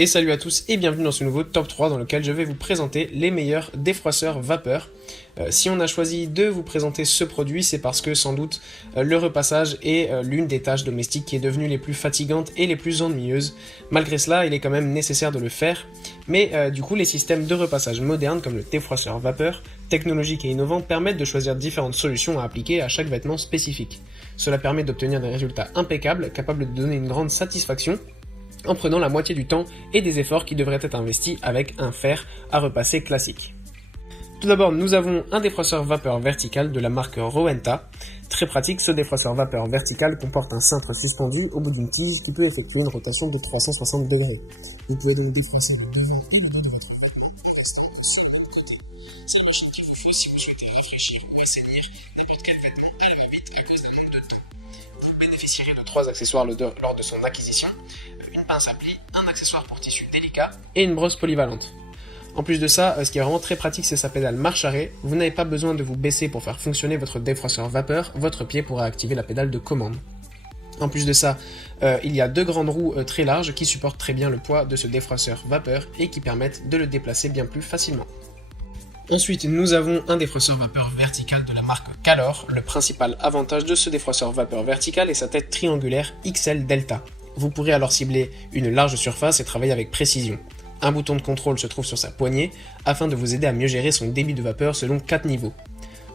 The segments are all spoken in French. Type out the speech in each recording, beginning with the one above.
Et salut à tous et bienvenue dans ce nouveau top 3 dans lequel je vais vous présenter les meilleurs défroisseurs vapeur. Si on a choisi de vous présenter ce produit, c'est parce que sans doute le repassage est l'une des tâches domestiques qui est devenue les plus fatigantes et les plus ennuyeuses. Malgré cela, il est quand même nécessaire de le faire, mais du coup les systèmes de repassage modernes comme le défroisseur vapeur, technologiques et innovants, permettent de choisir différentes solutions à appliquer à chaque vêtement spécifique. Cela permet d'obtenir des résultats impeccables, capables de donner une grande satisfaction, en prenant la moitié du temps et des efforts qui devraient être investis avec un fer à repasser classique. Tout d'abord, nous avons un défroisseur vapeur vertical de la marque Rowenta. Très pratique, ce défroisseur vapeur vertical comporte un cintre suspendu au bout d'une tige qui peut effectuer une rotation de 360 degrés. Vous pouvez donc défroisser le devant et le dos de votre corps. Pour l'instant, nous sommes de l'autre côté. C'est un machin qu'il vous faut si vous souhaitez rafraîchir ou assainir n'importe quel vêtement à la va-vite à cause d'un manque de temps. Vous bénéficierez de 3 accessoires lors de son acquisition. Une pince à plis, un accessoire pour tissu délicat et une brosse polyvalente. En plus de ça, ce qui est vraiment très pratique, c'est sa pédale marche-arrêt. Vous n'avez pas besoin de vous baisser pour faire fonctionner votre défroisseur vapeur, votre pied pourra activer la pédale de commande. En plus de ça, il y a 2 grandes roues très larges qui supportent très bien le poids de ce défroisseur vapeur et qui permettent de le déplacer bien plus facilement. Ensuite, nous avons un défroisseur vapeur vertical de la marque Calor. Le principal avantage de ce défroisseur vapeur vertical est sa tête triangulaire XL Delta. Vous pourrez alors cibler une large surface et travailler avec précision. Un bouton de contrôle se trouve sur sa poignée afin de vous aider à mieux gérer son débit de vapeur selon 4 niveaux.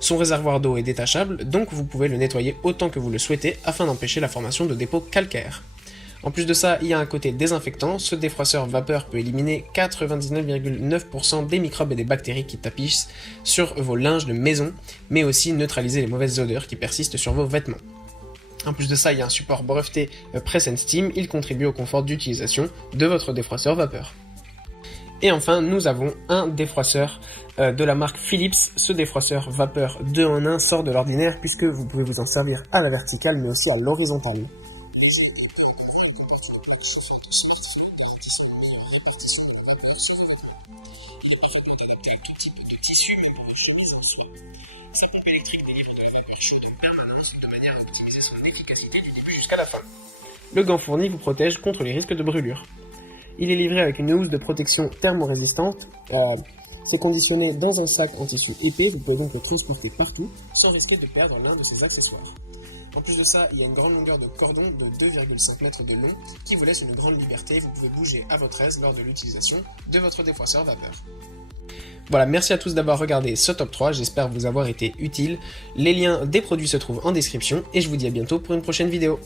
Son réservoir d'eau est détachable, donc vous pouvez le nettoyer autant que vous le souhaitez afin d'empêcher la formation de dépôts calcaires. En plus de ça, il y a un côté désinfectant, ce défroisseur vapeur peut éliminer 99,9% des microbes et des bactéries qui tapissent sur vos linges de maison, mais aussi neutraliser les mauvaises odeurs qui persistent sur vos vêtements. En plus de ça, il y a un support breveté Press and Steam, il contribue au confort d'utilisation de votre défroisseur vapeur. Et enfin, nous avons un défroisseur de la marque Philips. Ce défroisseur vapeur 2 en 1 sort de l'ordinaire puisque vous pouvez vous en servir à la verticale mais aussi à l'horizontale. Sa pompe électrique délivre de la vapeur chaude en permanence de manière à optimiser son efficacité du début jusqu'à la fin. Le gant fourni vous protège contre les risques de brûlure. Il est livré avec une housse de protection thermorésistante. C'est conditionné dans un sac en tissu épais, vous pouvez donc le transporter partout sans risquer de perdre l'un de ses accessoires. En plus de ça, il y a une grande longueur de cordon de 2,5 mètres de long qui vous laisse une grande liberté, vous pouvez bouger à votre aise lors de l'utilisation de votre défroisseur vapeur. Voilà, merci à tous d'avoir regardé ce top 3, j'espère vous avoir été utile. Les liens des produits se trouvent en description et je vous dis à bientôt pour une prochaine vidéo.